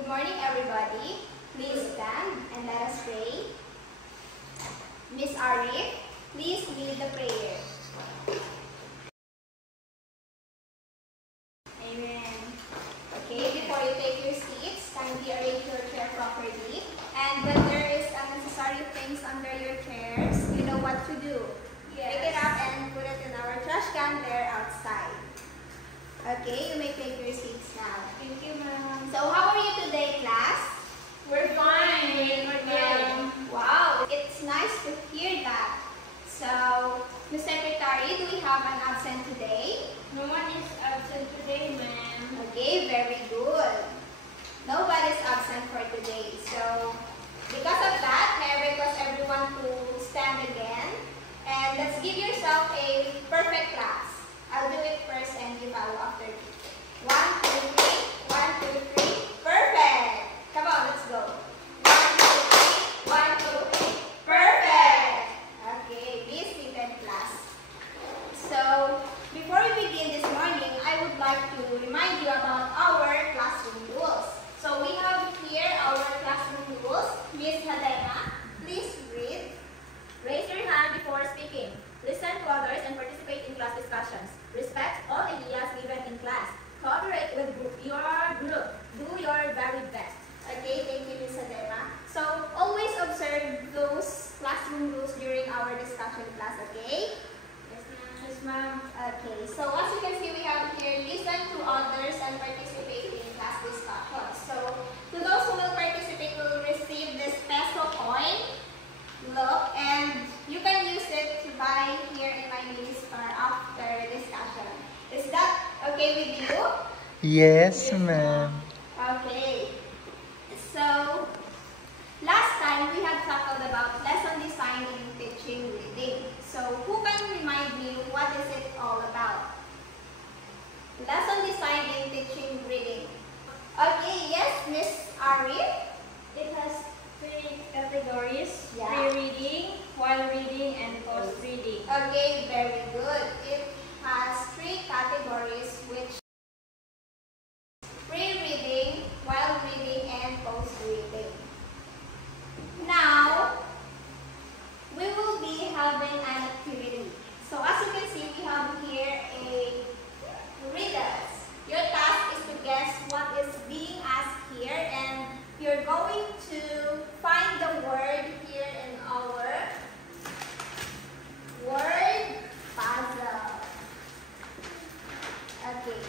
Good morning, everybody. Please stand and let us pray. Miss Arif, please lead the prayer. Amen. Okay, before you take your seats, kindly arrange your chair properly. And when there is unnecessary things under your chairs, you know what to do. Yes. Pick it up and put it in our trash can there outside. Okay, you may take your seats now. Thank you, ma'am. So, how are you today, class? We're fine. Wow, it's nice to hear that. So, Ms. Secretary, do we have an absent today? No one is absent today, ma'am. Okay, very good. Nobody's absent for today. So, because of that, may I request everyone to stand again. And let's give yourself a perfect class. I'll do it first and you follow after me. 1, 2, 3. 1, 2, 3. Perfect! Come on, let's go. 1, 2, 3. 1, 2, 3. Perfect! Okay, be seated, class. So, before we begin this morning, I would like to remind you about our classroom rules. So, we have here our classroom rules. Miss Helena, please read. Raise your hand before speaking. Listen to others and participate in class discussions. Respect all ideas given in class. Cooperate with your group. Do your very best. Okay, thank you, Miss Helena. So, always observe those classroom rules during our discussion class, okay? Yes, ma'am. Yes, ma'am. Okay, so as you can see, we have here, listen to others and participate in class discussions. So, to those who will participate, will receive this peso coin. Look, and you can use it to buy here in my mini store after discussion. Is that okay with you? Yes, ma'am. Okay. So, last time we had tackled about lesson design in teaching reading. So, who can remind me what is it all about? Lesson design in teaching reading. Okay, yes, Miss Arif. It has 3 categories. Yeah. Pre-reading, while reading, and post-reading. Okay, very good. It has 3 categories, which pre-reading, while reading, and post-reading. Now, we will be having an activity. So as you can see, we have here a riddles. Your task is to guess what is being asked here, and you're going to find the word here in our word puzzle. Okay.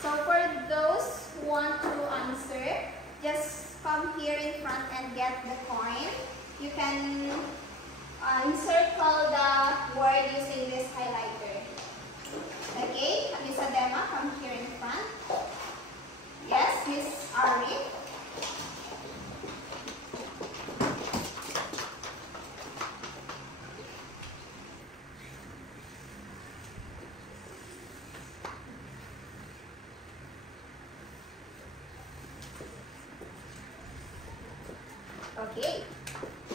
So for those who want to answer, just come here in front and get the coin. You can encircle the word using this highlighter. Okay, Miss Adema, come here in front. Yes, Miss Arif. Okay,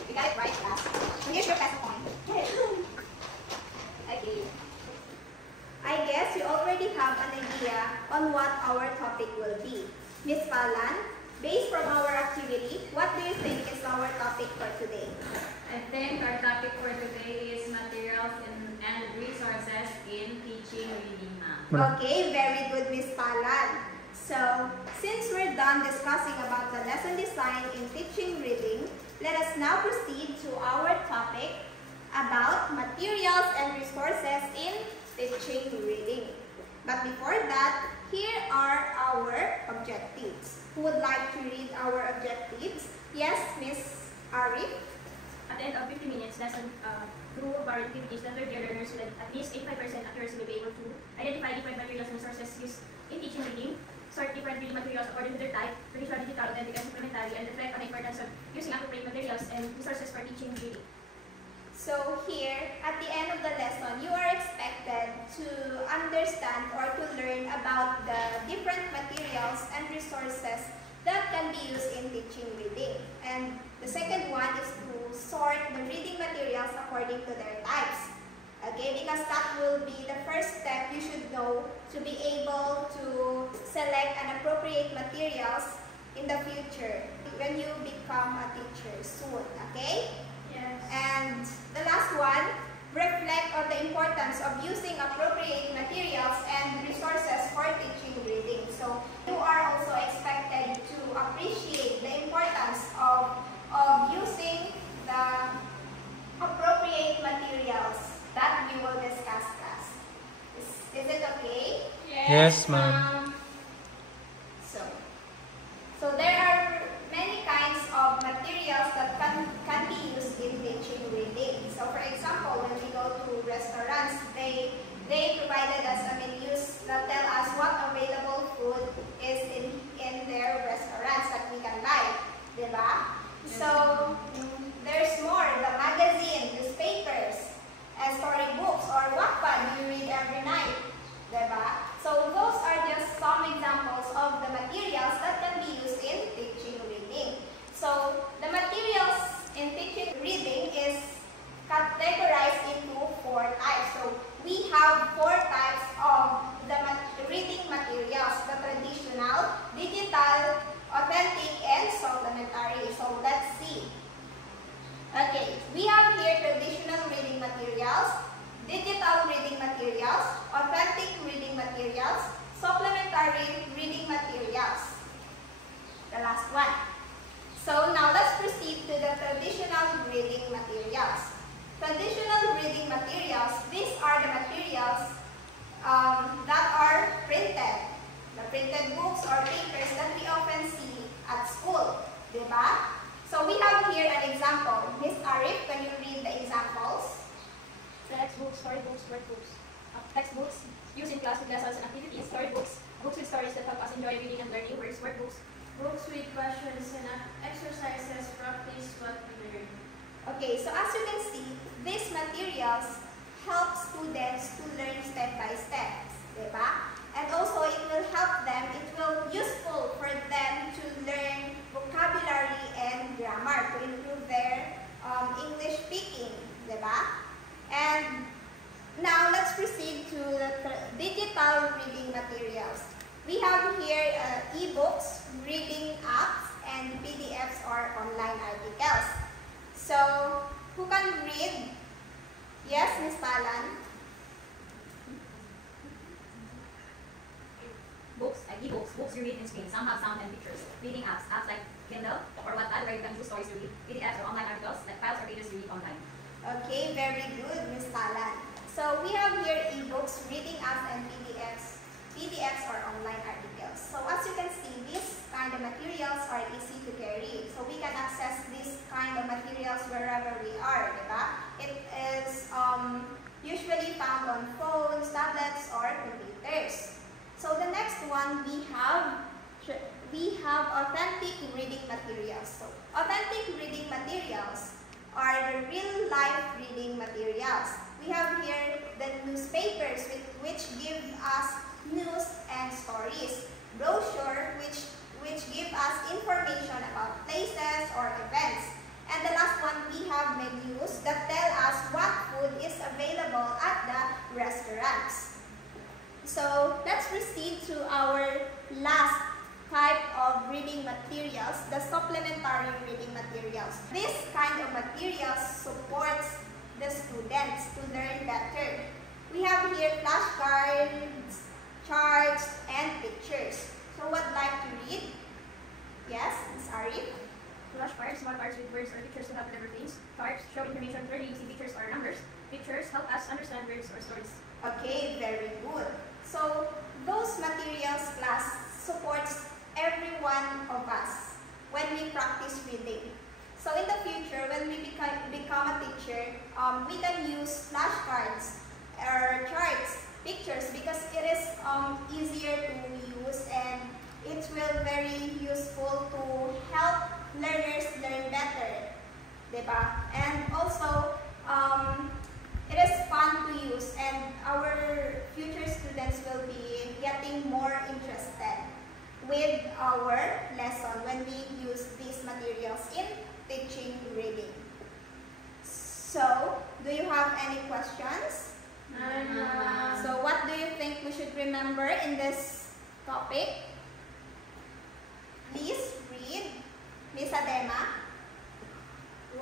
you got it right, class. So here's your peso coin. Okay. I guess you already have an idea on what our topic will be. Miss Palan, based from our activity, what do you think is our topic for today? I think our topic for today is materials and resources in teaching reading, ma'am. Okay, very good, Miss Palan. So, since we're done discussing about the lesson design in teaching reading, let us now proceed to our topic about materials and resources in teaching reading. But before that, here are our objectives. Who would like to read our objectives? Yes, Miss Arif. At the end of 50 minutes lesson, through our activities, the third year learners will at least 85% accuracy will be able to identify different materials and resources used in teaching reading, sort different reading materials according to their type, produce digital, authentic, and supplementary, and reflect on the importance of using appropriate materials and resources for teaching reading. So here, at the end of the lesson, you are expected to understand or to learn about the different materials and resources that can be used in teaching reading. And the second one is to sort the reading materials according to their types. Okay, because that will be the first step you should know to be able to select an appropriate materials in the future when you become a teacher soon, okay? Yes. And the last one, reflect on the importance of using appropriate materials and resources for teaching reading. So you are also expected to appreciate the importance of using the appropriate materials that we will discuss class. Is it okay? Yes, ma'am. So there are many kinds of materials that can be used in teaching reading. So for example, when we go to restaurants, they provided us menus that tell us what available food is in their restaurants that we can buy, diba? So there's more, the magazine, newspapers, storybooks, or Wattpad you read every night, diba? So those are just some examples of the materials that can be used in teaching reading. So the materials in teaching reading is categorized into 4 types. So we have 4 types of the reading materials: the traditional, digital, authentic, and supplementary. So let's see. Okay, we have here traditional reading materials, digital reading materials, authentic reading materials, supplementary reading materials. The last one. So now let's proceed to the traditional reading materials. Traditional reading materials, these are the materials that are printed. The printed books or papers that we often see at school, diba? So we have here an example. Miss Arif, can you read the examples? Textbooks, storybooks, workbooks. Textbooks used in class with lessons and activities. Storybooks, books with stories that help us enjoy reading and learning. Workbooks, Books with questions and exercises practice what we learn. Okay, so as you can see, these materials help students to learn step by step, diba? And also it will help them, it will useful for them to learn vocabulary and grammar to improve their English speaking, diba? And now let's proceed to the digital reading materials. We have here e-books, reading apps, and PDFs or online articles. So, who can read? Yes, Miss Talan? Books, e-books, books you read in screen. Some have sound and pictures. Reading apps, apps like Kindle or Wattpad where you can choose stories to read. PDFs or online articles like files or pages to read online. Okay, very good, Miss Talan. So we have here e-books, reading apps, and PDFs or online articles. So as you can see, these kind of materials are easy to carry. So we can access these kind of materials wherever we are, diba? It is usually found on phones, tablets, or computers. So the next one we have authentic reading materials. So authentic reading materials are the real life reading materials. We have here the newspapers which give us news and stories, brochure which give us information about places or events, and the last one we have menus that tell us what food is available at the restaurants. So let's proceed to our last type of reading materials, the supplementary reading materials. This kind of materials supports the students to learn better. We have here flashcards, charts, and pictures. So who would like to read? Yes, Ms. Arif? flashcards, small cards with words or pictures to help remember things. Cards show information clearly using pictures or numbers. Pictures help us understand words or stories. Okay, very good. So those materials class supports every one of us when we practice reading. So in the future, when we become a teacher, we can use flashcards or charts, pictures, because it is easier to use and it will very useful to help learners learn better, diba? And also, it is fun to use and our future students will be getting more interested with our lesson when we use these materials in teaching reading. So, do you have any questions? So, what do you think we should remember in this topic? Please Miss Adema?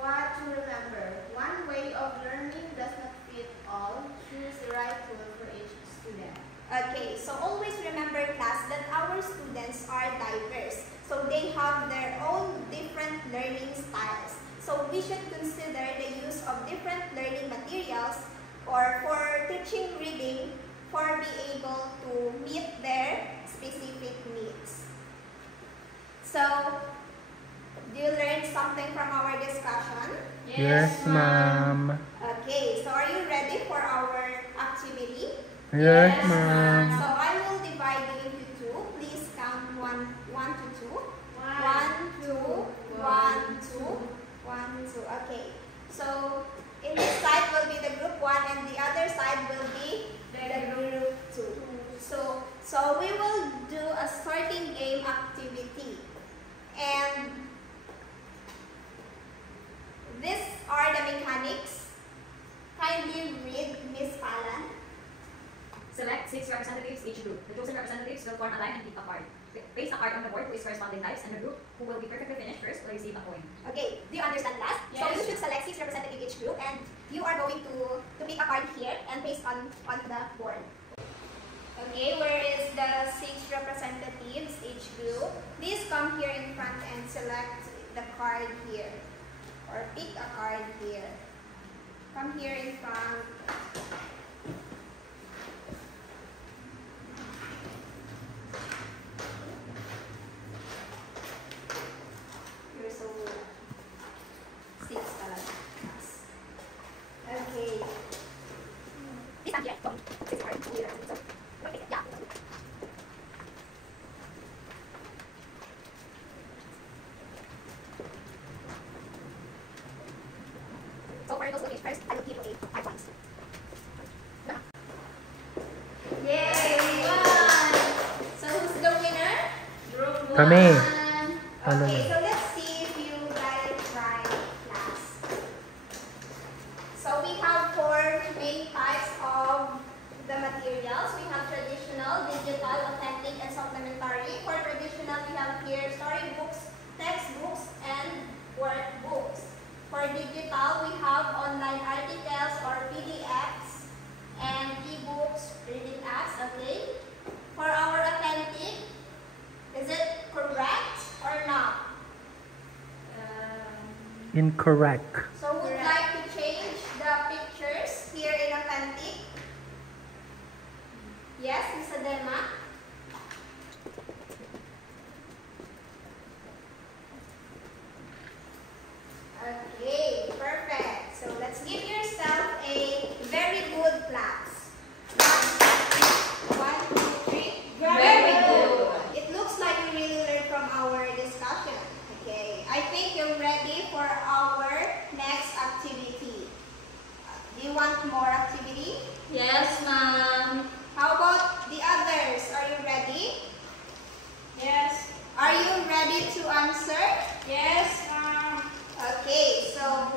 What to remember? One way of learning does not fit all. Choose the right tool for each student. Okay, so always remember, class, that our students are diverse. So they have their own different learning styles. So we should consider the use of different learning materials or for teaching reading for be able to meet their specific needs. So, do you learn something from our discussion? Yes, ma'am. Okay, so are you ready for our activity? Yes, ma'am. So I will divide you into two. Please count one to two. One, two, one, two, one, two. Okay. So in this side will be the group 1 and the other side will be the group 2. So we will do a sorting game activity. And these are the mechanics. Kindly read, Miss Palan. Select 6 representatives each group. The chosen representatives will form a line and pick a card. Place a card on the board with corresponding types, and the group who will be perfectly finished first will receive a point. Okay, do you understand, class? Yes. So you should select 6 representatives each group, and you are going to pick a card here and paste on the board. Okay, where is the 6 representatives each group? Please come here in front and select the card here, or pick a card here. Come here in front. You're so 6 talaga. Okay. This time here. Go. 6 card. Here. So, okay, yeah. So for those looking first, I will give you a 5 points. Yay! We won! So who's the winner? Group 1. Kami. Okay, so let's see if you guys try, class. So we have 4 main types of the materials. We have traditional, digital, authentic, and supplementary. For traditional, we have here storybooks, textbooks, and workbooks. For digital, we have online articles or PDFs and ebooks, reading apps, okay? For our authentic, is it correct or not? Incorrect. So would like to change the pictures here in authentic? Yes, Miss Adema? Okay, perfect. So let's give yourself a very good claps. 1, 2, 3. Very good. It looks like we really learned from our discussion. Okay, I think you're ready for our next activity. Do you want more activity? Yes, ma'am. How about the others? Are you ready? Yes. Are you ready to answer? Yes, ma'am. Okay, so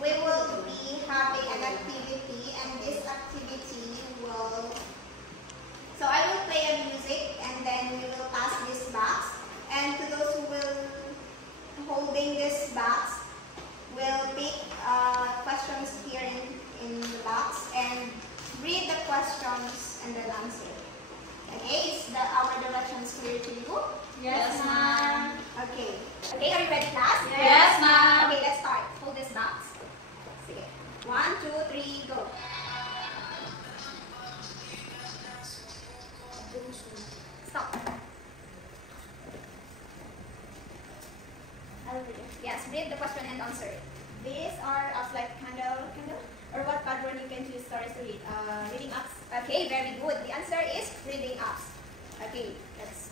we will be having an activity, and this activity will... So I will play a music, and then we will pass this box. And to those who will holding this box, will pick questions here in the box and read the questions and then answer. Okay, is our directions clear to you? Yes, ma'am. Okay. Okay, are you ready, class? Yes, ma'am. Okay, let's start. Hold this box. Sige. 1, 2, 3, go. Stop. Yes, read the question and answer it. These are as like candle, or what pattern you can choose stories to read. Reading apps. Okay, very good. The answer is reading apps. Okay, let's.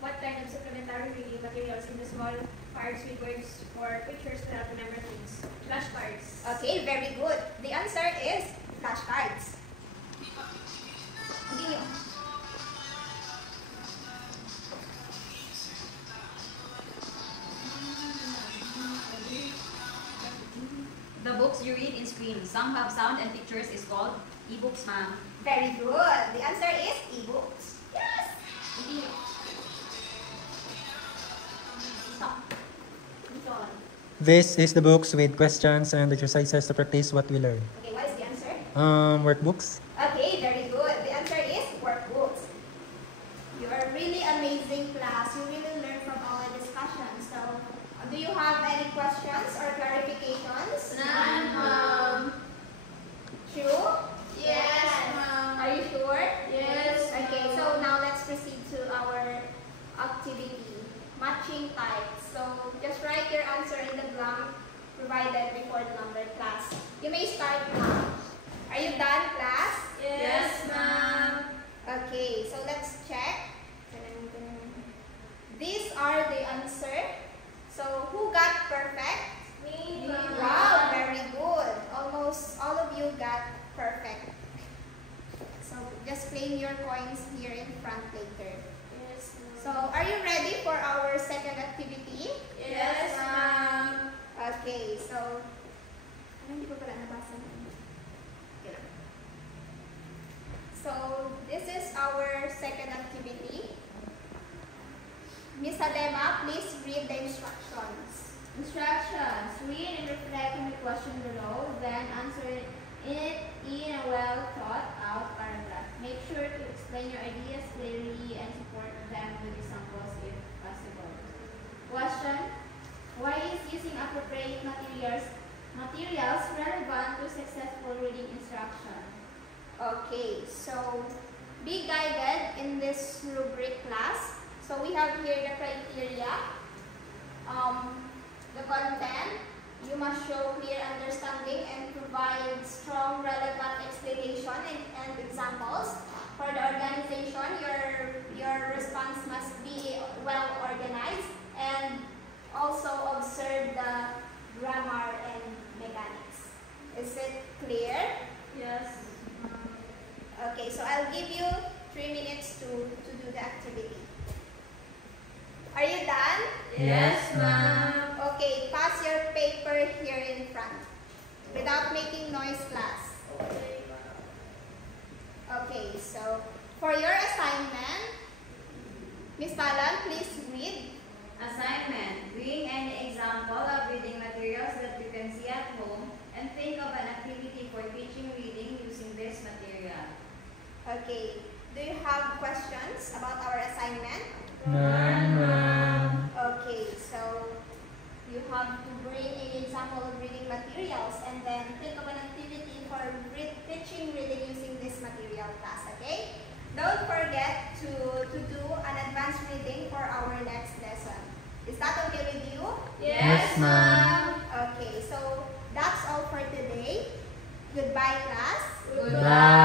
What kind of supplementary reading materials in the small cards with words or pictures to help remember things? Flashcards. Okay, very good. The answer is flashcards. Continue. The books you read in screen. Some have sound and pictures is called ebooks, ma'am. Very good. The answer is ebooks. Yes. Stop. Ito. This is the books with questions and exercises to practice what we learn. Okay, what is the answer? Workbooks. Okay, very good. The answer is workbooks. You are really amazing class. You really learn from our discussions. So, do you have any questions or clarifications? None, Mom. True? Yes, Mom. Are you sure? Yes, Okay, Mom. so now let's proceed to our activity, matching types. So, just write your answer in the blank provided before the number class. You may start now. Are you done, class? Yes, Mom. Okay, so let's check. These are the answer. So, who got perfect? Me, Wow, very good. Almost all of you got perfect. So, just claim your coins here in front later. Yes, Mom. So, are you ready for our second activity? Yes, Mom. Okay, so, hindi ko pala nabasa. Okay lang. So, this is our second activity. Miss Adema, please read the instructions. Instructions. Read and reflect on the question below, then answer it in a well thought out paragraph. Make sure to explain your ideas clearly and support them with examples if possible. Question. Why is using appropriate materials relevant to successful reading instruction? Okay, so be guided in this rubric class. So we have here the criteria, the content. You must show clear understanding and provide strong, relevant explanation and examples. For the organization, your response must be well organized and also observe the grammar and mechanics. Is it clear? Yes. Okay, so I'll give you 3 minutes to do the activity. Are you done? Yes, Ma'am. Okay, pass your paper here in front without making noise, class. Okay, so for your assignment, Miss Talan, please read. Assignment. Bring any example of reading materials that you can see at home and think of an activity for teaching reading using this material. Okay, do you have questions about our assignment? None, ma'am. Okay, so you have to bring an example of reading materials and then think of an activity for teaching reading using this material, class, okay? Don't forget to do an advanced reading for our next lesson. Is that okay with you? Yes, ma'am. Okay, so that's all for today. Goodbye, class. Bye.